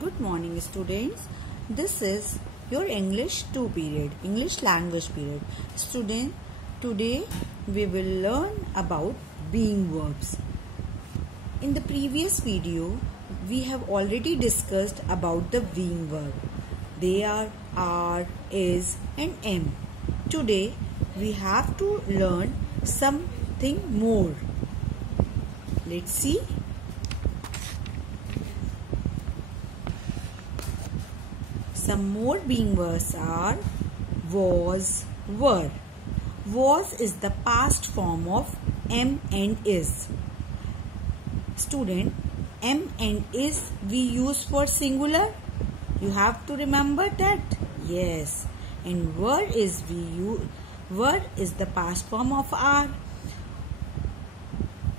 Good morning, students. This is your English 2 period, English language period. Student, today we will learn about being verbs. In the previous video, we have already discussed about the being verb. They are, is and am. Today, we have to learn something more. Let's see. Some more being verbs are was, were. Was is the past form of am and is. Student, am and is we use for singular. You have to remember that. Yes. And were is were is the past form of are.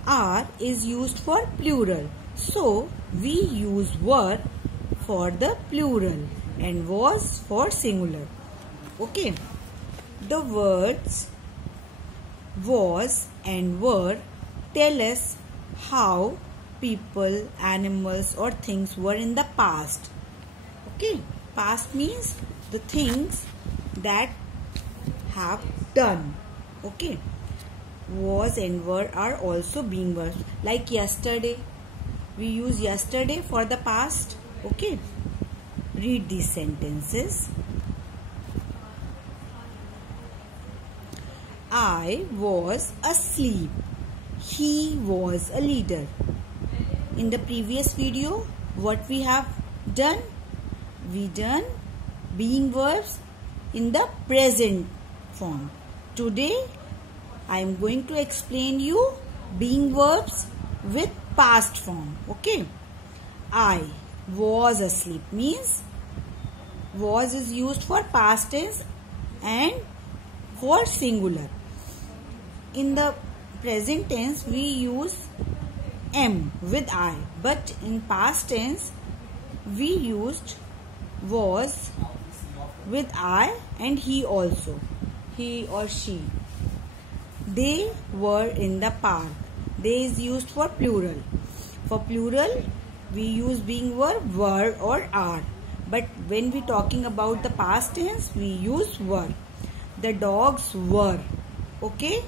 Are is used for plural. So we use were for the plural and was for singular. Okay. The words was and were tell us how people, animals or things were in the past. Okay. Past means the things that have done. Okay. Was and were are also being verbs. Like yesterday. We use yesterday for the past. Okay. Read these sentences. I was asleep. He was a leader. In the previous video, what we have done? We done being verbs in the present form. Today, I am going to explain you being verbs with past form. Okay. I was asleep means was is used for past tense and for singular. In the present tense we use am with I, but in past tense we used was with I and he also, he or she. They were in the park. They is used for plural. For plural we use being verb were or are. But when we talking about the past tense, we use were. The dogs were. Okay?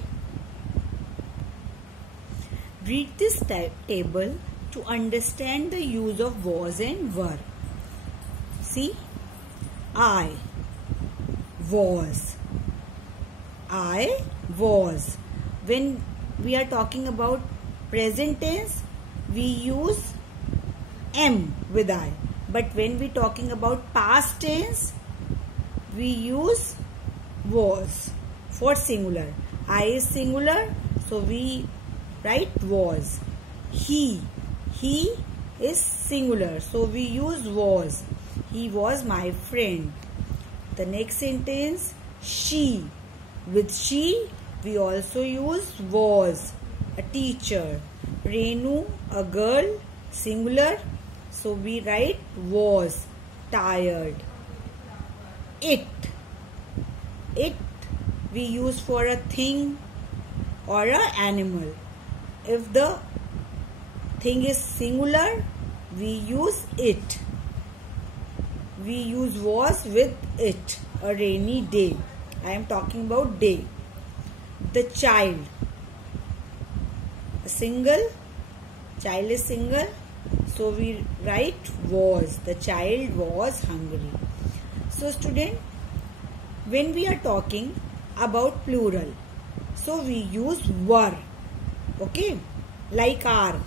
Read this table to understand the use of was and were. See? I was. I was. When we are talking about present tense, we use am with I. But when we talking about past tense, we use was for singular. I is singular, so we write was. He is singular, so we use was. He was my friend. The next sentence, she. With she, we also use was, a teacher. Renu, a girl, singular. So we write was, tired. It we use for a thing or an animal. If the thing is singular, we use it. We use was with it. A rainy day. I am talking about day. The child. A single. Child is single. So we write was. The child was hungry. So student, when we are talking about plural, so we use were. Okay. Like are.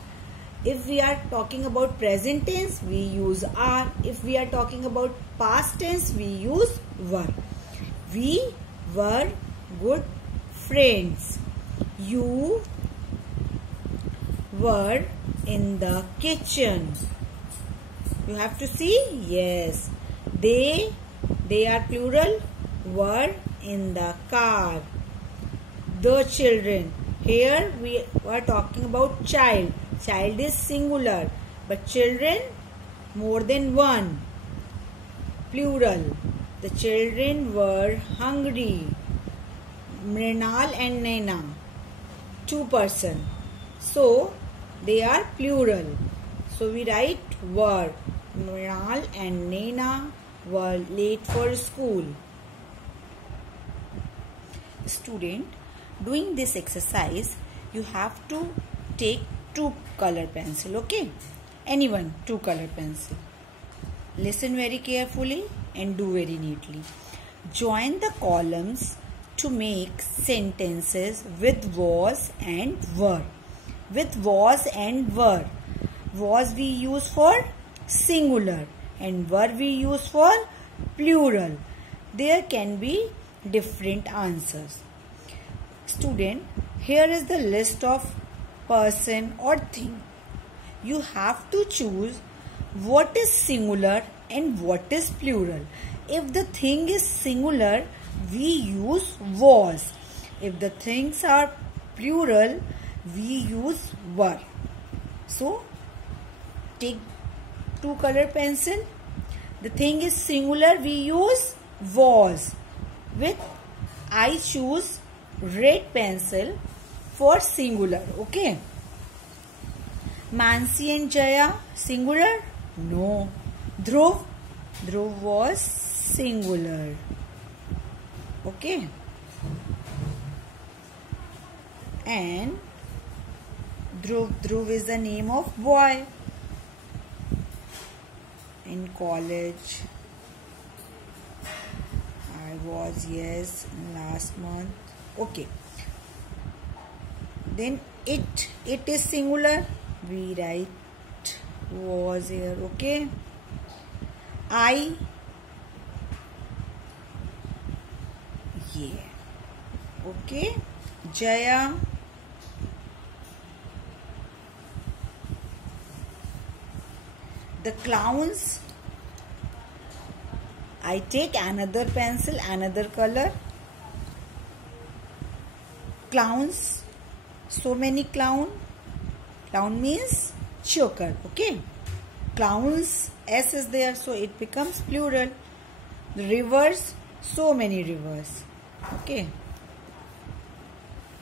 If we are talking about present tense, we use are. If we are talking about past tense, we use were. We were good friends. You were in the kitchen. You have to see. Yes. They are plural, were in the car. The children. Here we are talking about child. Child is singular, but children more than one. Plural. The children were hungry. Mrinal and Naina, 2 person. So they are plural. So we write were. Mrinal and Naina were late for school. Student, doing this exercise, you have to take 2 color pencil, okay? Anyone, 2 color pencil. Listen very carefully and do very neatly. Join the columns to make sentences with was and were. With was and were. Was we use for singular and were we use for plural. There can be different answers. Student, here is the list of person or thing. You have to choose what is singular and what is plural. If the thing is singular, we use was. If the things are plural, we use were. So, take 2 color pencil. The thing is singular, we use was. With I choose red pencil for singular, okay? Mansi and Jaya, singular? No. Dhruv was singular, okay? And Dhruv is the name of boy. In college, I was, yes, last month, okay. Then it is singular, we write was here, okay. I, yeah, okay. Jaya, the clowns, I take another pencil, another color. Clowns, so many clown. Clown means choker, okay. Clowns, S is there, so it becomes plural. The rivers, so many rivers, okay.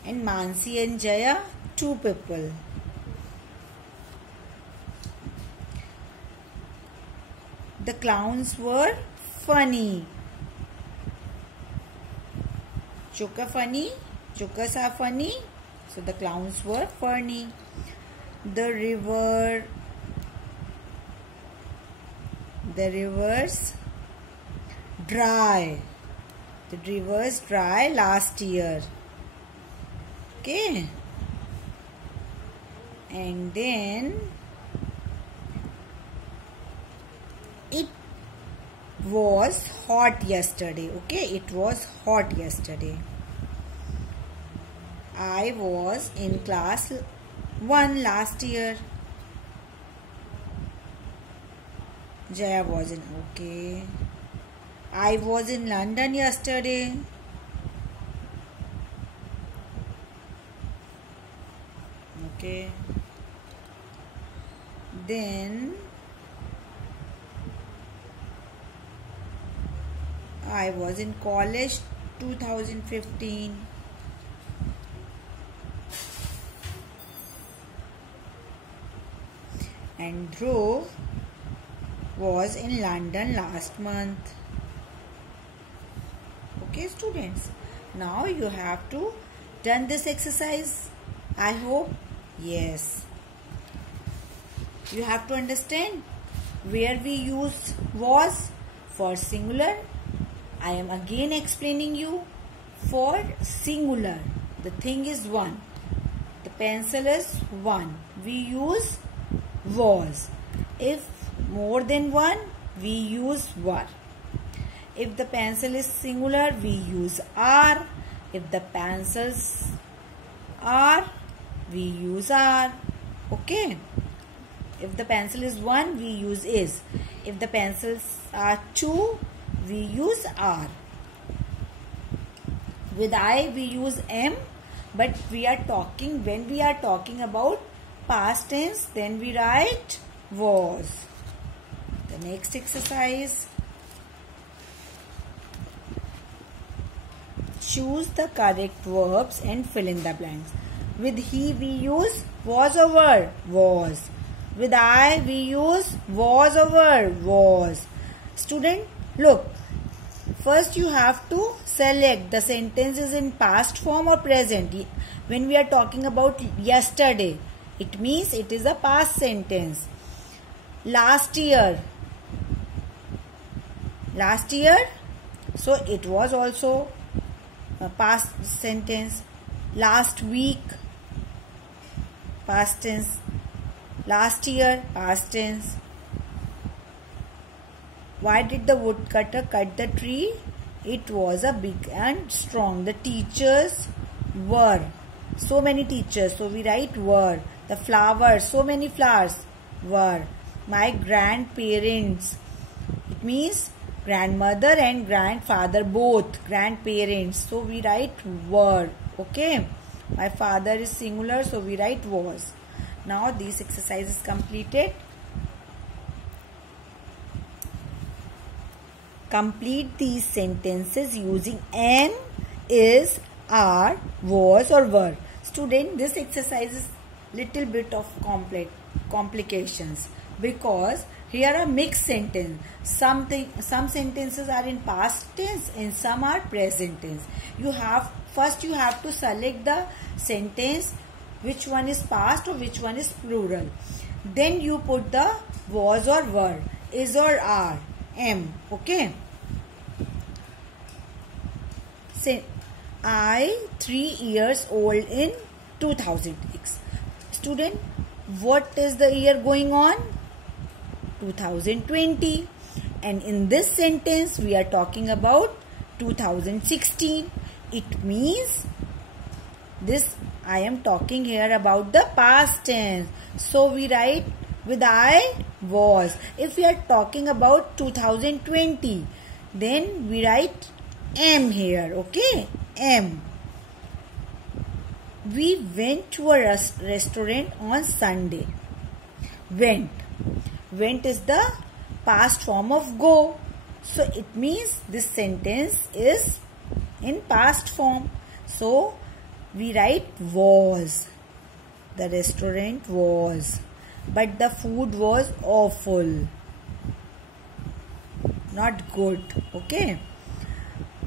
And Mansi and Jaya, 2 people. The clowns were funny. Choker funny, chokers are funny, so the clowns were funny. The rivers dry. The rivers dry last year, okay. And then it was hot yesterday, okay. It was hot yesterday. I was in class 1 last year. Jaya was in, okay. I was in London yesterday. Okay. Then I was in college 2015. And Dhruv was in London last month. Okay, students. Now you have to done this exercise. I hope. Yes. You have to understand where we use was for singular. I am again explaining you for singular. The thing is one. The pencil is one. We use was. If more than one, we use were. If the pencil is singular, we use are. If the pencils are, we use are. Okay. If the pencil is one, we use is. If the pencils are two, we use are. With I, we use am. But when we are talking about past tense, then we write was. The next exercise. Choose the correct verbs and fill in the blanks. With he, we use was or were? Was. With I we use was or were. Was. Student, look. First you have to select the sentence is in past form or present. When we are talking about yesterday, it means it is a past sentence. Last year. Last year, so it was also a past sentence. Last week, past tense. Last year, past tense. Why did the woodcutter cut the tree? It was a big and strong. The teachers were. So many teachers. So we write were. The flowers. So many flowers were. My grandparents. It means grandmother and grandfather both. Grandparents. So we write were. Okay. My father is singular. So we write was. Now this exercise is completed. Complete these sentences using am, is, are, was or were. Student, this exercise is little bit of complications because here are mixed sentence. Some sentences are in past tense and some are present tense. First you have to select the sentence which one is past or which one is plural. Then you put the was or were, is or are, am. Okay. Say, I 3 years old in 2006. Student, what is the year going on? 2020. And in this sentence, we are talking about 2016. It means this I am talking here about the past tense. So we write with I was. If we are talking about 2020, then we write am here. Okay, am. We went to a restaurant on Sunday. Went. Went is the past form of go. So it means this sentence is in past form. So we write was. The restaurant was. But the food was awful. Not good. Okay.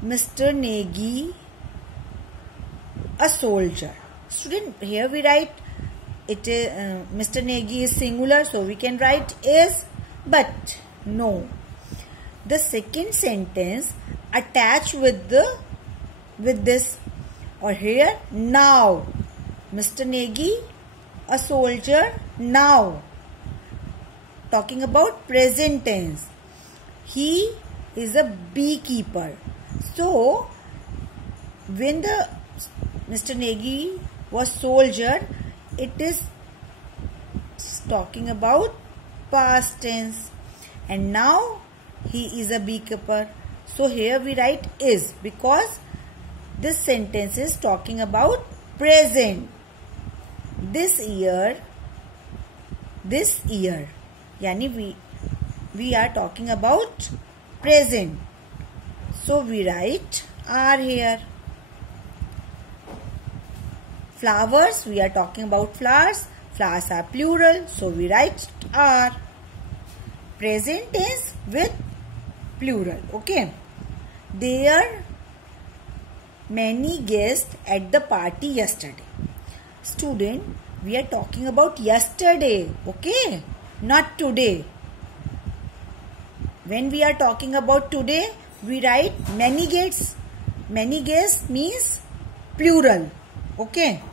Mr. Nagy, a soldier. Student, here we write it is Mr. Nagy is singular, so we can write is, but no. The second sentence attached with this, or here now. Mr. Nagy, a soldier, now. Talking about present tense. He is a beekeeper. So when the Mr. Nagy was soldier, it is talking about past tense. And now he is a beekeeper. So here we write is because this sentence is talking about present. This year. Yani we are talking about present. So we write are here. Flowers, we are talking about flowers. Flowers are plural, so we write are. Present tense with plural. Okay. There many guests at the party yesterday. Student, we are talking about yesterday. Okay. Not today. When we are talking about today, we write many guests. Many guests means plural. Okay.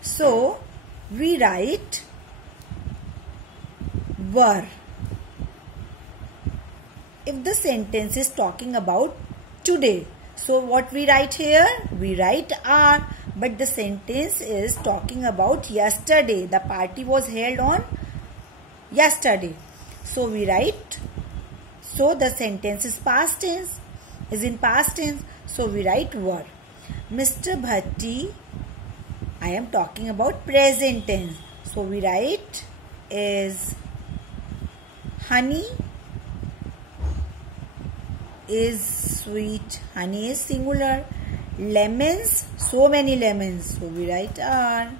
So, we write were. If the sentence is talking about today, so what we write here? We write are. But the sentence is talking about yesterday. The party was held on yesterday. So, we write. So, the sentence is past tense. Is in past tense. So, we write were. Mr. Bhatti, I am talking about present tense. So, we write is. Honey is sweet. Honey is singular. Lemons, so many lemons. So, we write are.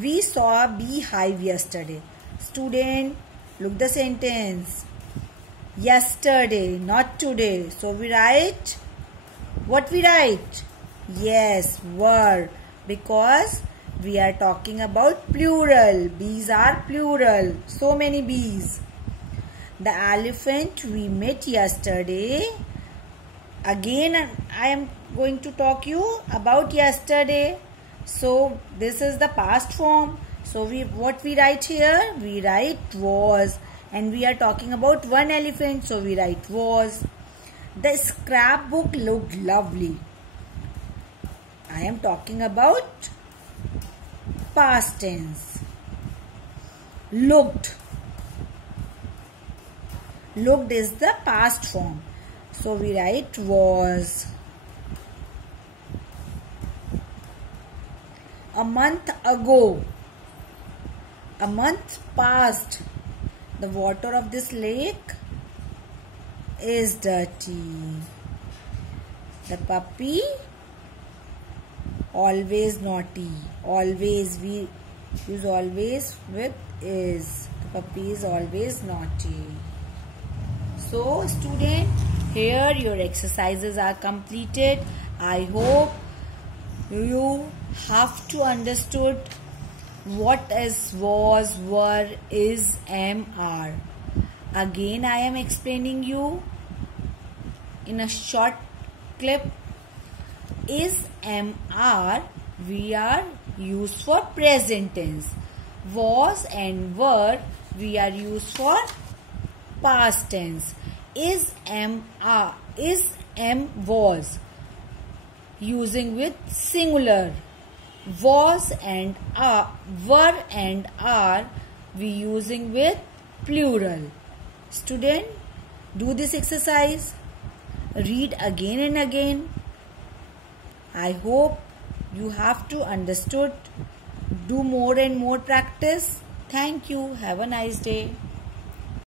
We saw a beehive yesterday. Student, look the sentence. Yesterday, not today. So we write, what we write? Yes, were, because we are talking about plural. Bees are plural. So many bees. The elephant we met yesterday. Again, I am going to talk you about yesterday. So this is the past form. So what we write here? We write was, and we are talking about one elephant. So we write was. The scrapbook looked lovely. I am talking about past tense. Looked. Looked is the past form. So we write was. A month ago. A month passed. The water of this lake is dirty. The puppy always naughty. Always, we use always with is. The puppy is always naughty. So student, here your exercises are completed. I hope you have to understood what is, was, were, is, am, are. Again I am explaining you in a short clip. Is, am, are we are used for present tense. Was and were we are used for past tense. Is, am, are, is, am, was using with singular. Was and are, were and are we using with plural. Student, do this exercise. Read again and again. I hope you have to understood. Do more and more practice. Thank you. Have a nice day.